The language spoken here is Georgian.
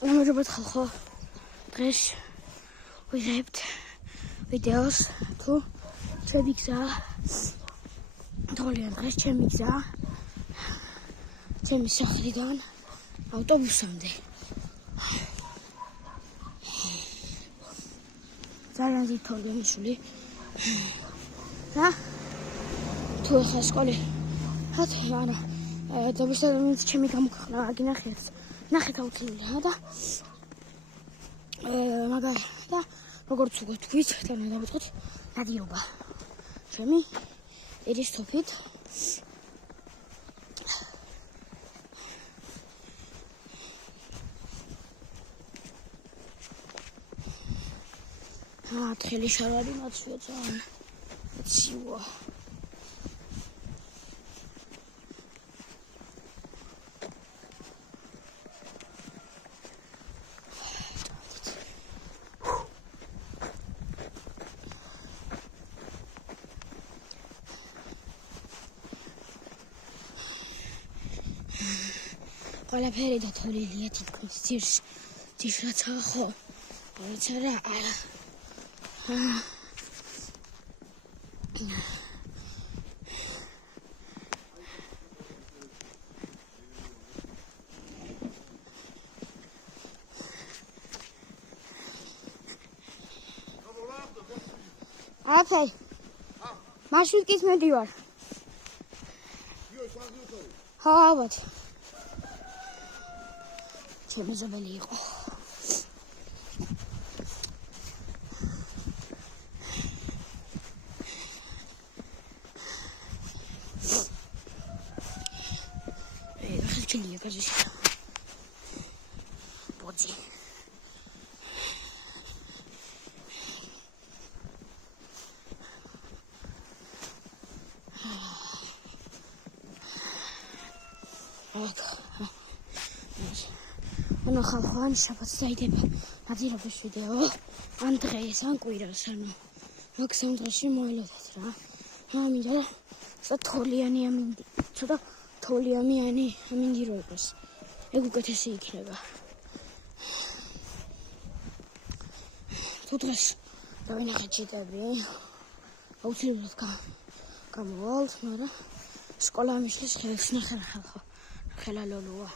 ამჟამად ხალხო დღეს ვიღებთ ვიდეოს თუ ჩემი გზა თოლიან დღეს ჩემი გზა ჩემი სახლიდან ავტობუსამდე ძალიან დიდია მისული და თუ ახლა სკოლი ანუ დაბესწრებით ჩემი გამოქვეყნა აგინახეთ ნახეთ აუცილებლია და მაგარი და როგორც ვთქვით და დავიწყოთ ნადირობა ჩემი ერის თოფით თხელი შარვადი მაცვია ძალიან ცივა ყველაფერი დათოლილია თითქმის ძირშაცა ხო ვიცი რა აფეი მარშრუტკით მედივარ ხო ალბათ ჩემი ზობელი იყო ხილია გაჟიშა ბოძი ანუ ხალხო ან შაბათს დაიდება ნადირობის ვიდეო ან დღეს ან კვირას ანუ მაგ სამ დღეში მოელოდეთ რა ამინდა ცოტა თოლიანი ამინდი რო იყოს ეგ უკეთესი იქნება თუ დღეს დავინახეთ ჩიტები აუცილებლად გამოვალთ მაგრამ სკოლა მიშლის ხელს ნახე ხალხო ხელა ლოლოა